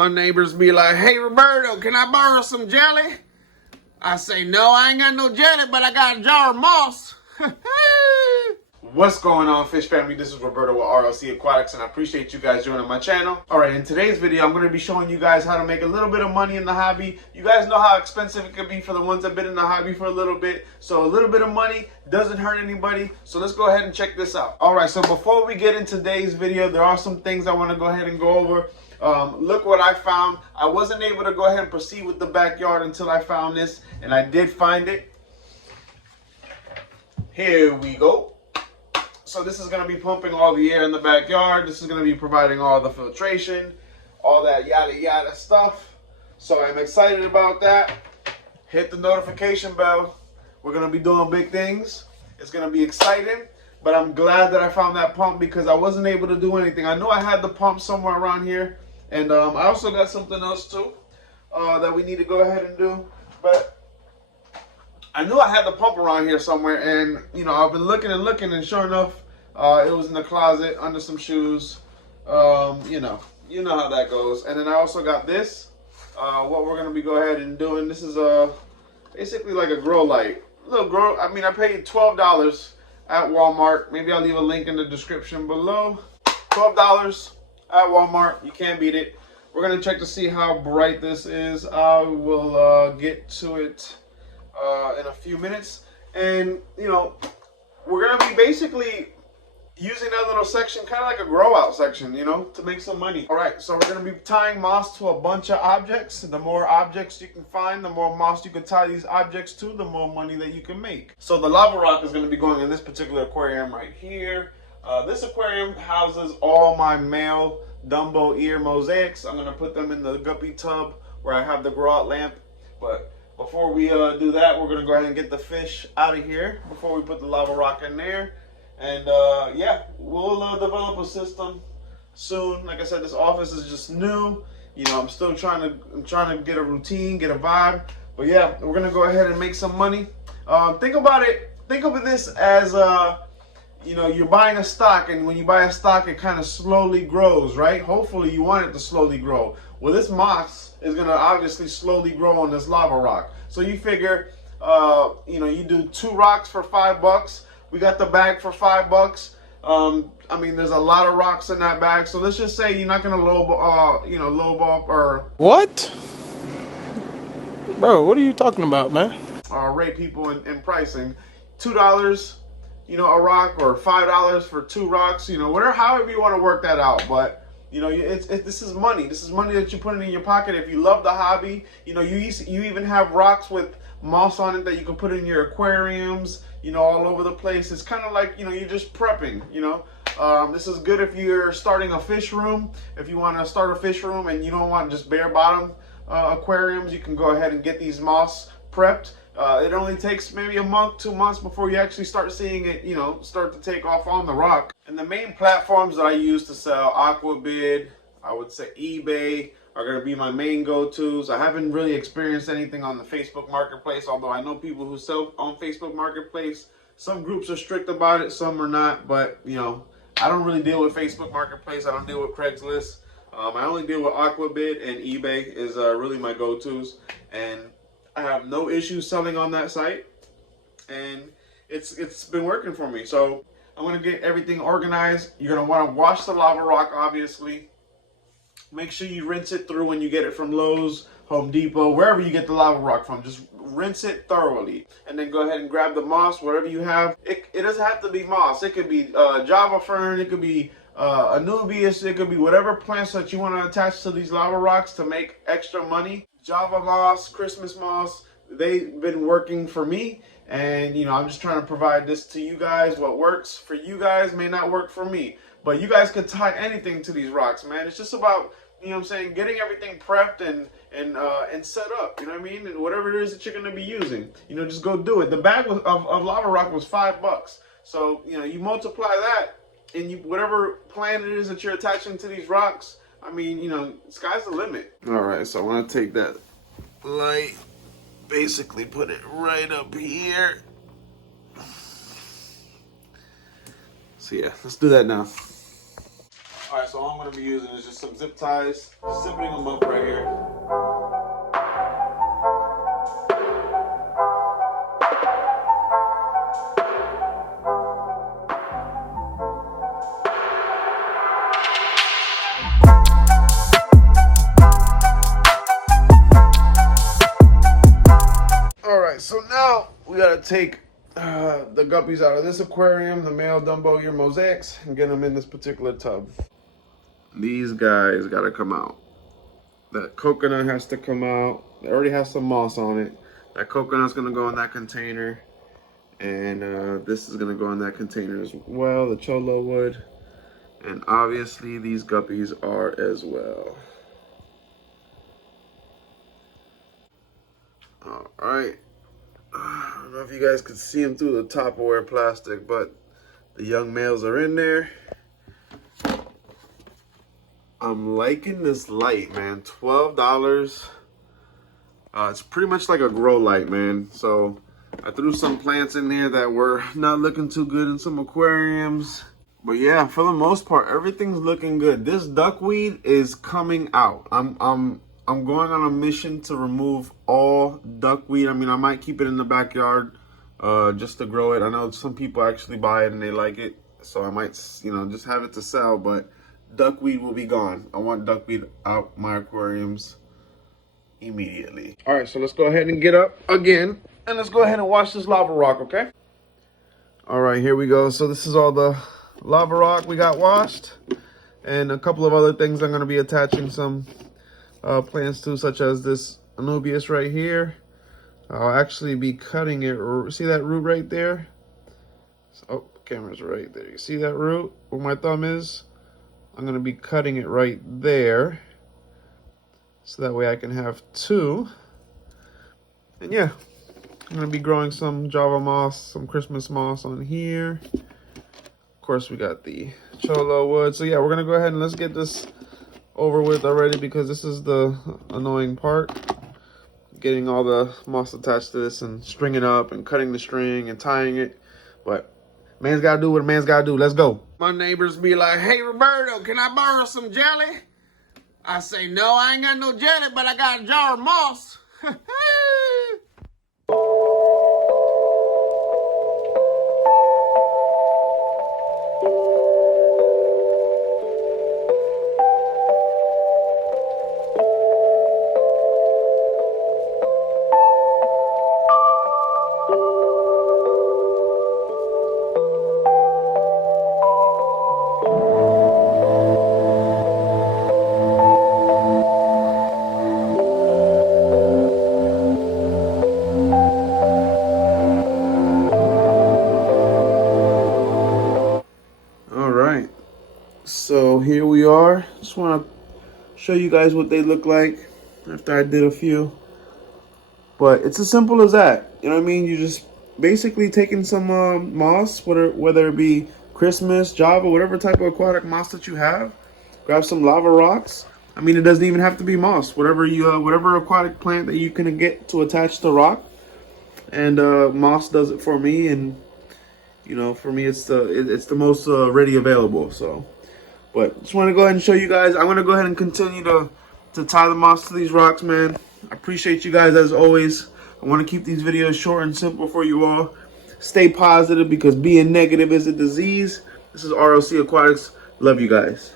My neighbors be like, hey, Roberto, can I borrow some jelly? I say, no, I ain't got no jelly, but I got a jar of moss. What's going on, fish family? This is Roberto with RLC Aquatics, and I appreciate you guys joining my channel. All right, in today's video, I'm going to be showing you guys how to make a little bit of money in the hobby. You guys know how expensive it can be for the ones that have been in the hobby for a little bit. So a little bit of money doesn't hurt anybody. So let's go ahead and check this out. All right, so before we get into today's video, there are some things I want to go ahead and go over. Look what I found. I wasn't able to go ahead and proceed with the backyard until I found this, and I did find it. Here we go. So this is going to be pumping all the air in the backyard. This is going to be providing all the filtration, all that yada yada stuff. So I'm excited about that. Hit the notification bell. We're going to be doing big things. It's going to be exciting. But I'm glad that I found that pump because I wasn't able to do anything. I know I had the pump somewhere around here. And I also got something else too that we need to go ahead and do. But I knew I had the pump around here somewhere, and you know, I've been looking and looking, and sure enough, it was in the closet under some shoes. You know how that goes. And then I also got this. What we're gonna be go ahead and doing. This is basically like a grow light, little grow. I mean, I paid $12 at Walmart. Maybe I'll leave a link in the description below. $12 at Walmart. You can't beat it. We're gonna check to see how bright this is. I will get to it in a few minutes, and you know, we're gonna be basically using that little section kind of like a grow out section, you know, to make some money. All right, so we're gonna be tying moss to a bunch of objects. The more objects you can find, the more moss you can tie these objects to, the more money that you can make. So the lava rock is gonna be going in this particular aquarium right here. This aquarium houses all my male Dumbo ear mosaics. I'm gonna put them in the guppy tub where I have the grow out lamp. But before we do that, we're gonna go ahead and get the fish out of here before we put the lava rock in there. And yeah, we'll develop a system soon. Like I said, this office is just new. You know, I'm still trying to get a routine, get a vibe. But yeah, we're gonna go ahead and make some money. Think about it. Think of this as you know, you're buying a stock, and when you buy a stock, it kind of slowly grows, right? Hopefully you want it to slowly grow. Well, this moss is gonna obviously slowly grow on this lava rock. So you figure, you know, you do 2 rocks for $5. We got the bag for $5. I mean, there's a lot of rocks in that bag. So let's just say you're not gonna lowball or what? Bro, what are you talking about, man? Rate people in pricing. $2. You know, a rock, or $5 for 2 rocks, you know, whatever, however you want to work that out. But, you know, this is money. This is money that you're putting in your pocket. If you love the hobby, you know, you even have rocks with moss on it that you can put in your aquariums, you know, all over the place. It's kind of like, you know, you're just prepping, you know. This is good if you're starting a fish room. If you want to start a fish room and you don't want just bare bottom aquariums, you can go ahead and get these moss prepped. It only takes maybe a month, 2 months before you actually start seeing it, you know, start to take off on the rock. And the main platforms that I use to sell, Aquabid, I would say eBay, are going to be my main go-tos. I haven't really experienced anything on the Facebook Marketplace, although I know people who sell on Facebook Marketplace. Some groups are strict about it, some are not, but, you know, I don't really deal with Facebook Marketplace. I don't deal with Craigslist. I only deal with Aquabid, and eBay is really my go-tos. And I have no issues selling on that site, and it's been working for me. So I'm gonna get everything organized. You're gonna want to wash the lava rock, obviously. Make sure you rinse it through when you get it from Lowe's, Home Depot, wherever you get the lava rock from. Just rinse it thoroughly, and then go ahead and grab the moss, whatever you have. It doesn't have to be moss. It could be Java fern. It could be Anubias. It could be whatever plants that you want to attach to these lava rocks to make extra money. Java moss, Christmas moss, they've been working for me, and you know, I'm just trying to provide this to you guys. What works for you guys may not work for me, but you guys could tie anything to these rocks, man. It's just about, you know what I'm saying, getting everything prepped and set up, you know what I mean, and whatever it is that you're going to be using, you know, just go do it. The bag of lava rock was $5, so you know, you multiply that, and whatever plant it is that you're attaching to these rocks, I mean, you know, sky's the limit. All right, so I want to take that light, basically put it right up here. So yeah, let's do that now. All right, so all I'm gonna be using is just some zip ties, zipping them up right here. All right, so now we gotta take the guppies out of this aquarium, the male Dumbo ear mosaics, and get them in this particular tub. These guys gotta come out. That coconut has to come out. It already has some moss on it. That coconut's gonna go in that container, and this is gonna go in that container as well, the cholo wood. And obviously these guppies are as well. All right. I don't know if you guys could see them through the Tupperware plastic, but the young males are in there. I'm liking this light, man. $12. It's pretty much like a grow light, man. So I threw some plants in there that were not looking too good in some aquariums. But yeah, for the most part, everything's looking good. This duckweed is coming out. I'm going on a mission to remove all duckweed. I mean, I might keep it in the backyard just to grow it. I know some people actually buy it and they like it, so I might, you know, just have it to sell. But duckweed will be gone. I want duckweed out my aquariums immediately. All right, so let's go ahead and get up again, and let's go ahead and wash this lava rock, okay? All right, here we go. So this is all the lava rock we got washed, and a couple of other things I'm going to be attaching some plants to, such as this Anubias right here. I'll actually be cutting it. See that root right there? Oh, camera's right there. You see that root where my thumb is? I'm going to be cutting it right there, so that way I can have two. And yeah, I'm going to be growing some Java moss, some Christmas moss on here. Of course, we got the cholo wood. So yeah, we're going to go ahead and let's get this over with already, because this is the annoying part. Getting all the moss attached to this and stringing up and cutting the string and tying it. But man's got to do what a man's got to do. Let's go. My neighbors be like, hey, Roberto, can I borrow some jelly? I say, no, I ain't got no jelly, but I got a jar of moss. So here we are. Just want to show you guys what they look like after I did a few. But it's as simple as that. You know what I mean? You just basically taking some moss, whether it be Christmas, Java, whatever type of aquatic moss that you have. Grab some lava rocks. I mean, it doesn't even have to be moss. Whatever aquatic plant that you can get to attach to rock. And moss does it for me. And you know, for me, it's the most ready available. So. But just want to go ahead and show you guys. I'm going to go ahead and continue to tie the moss to these rocks, man. I appreciate you guys as always. I want to keep these videos short and simple for you all. Stay positive, because being negative is a disease. This is ROC Aquatics. Love you guys.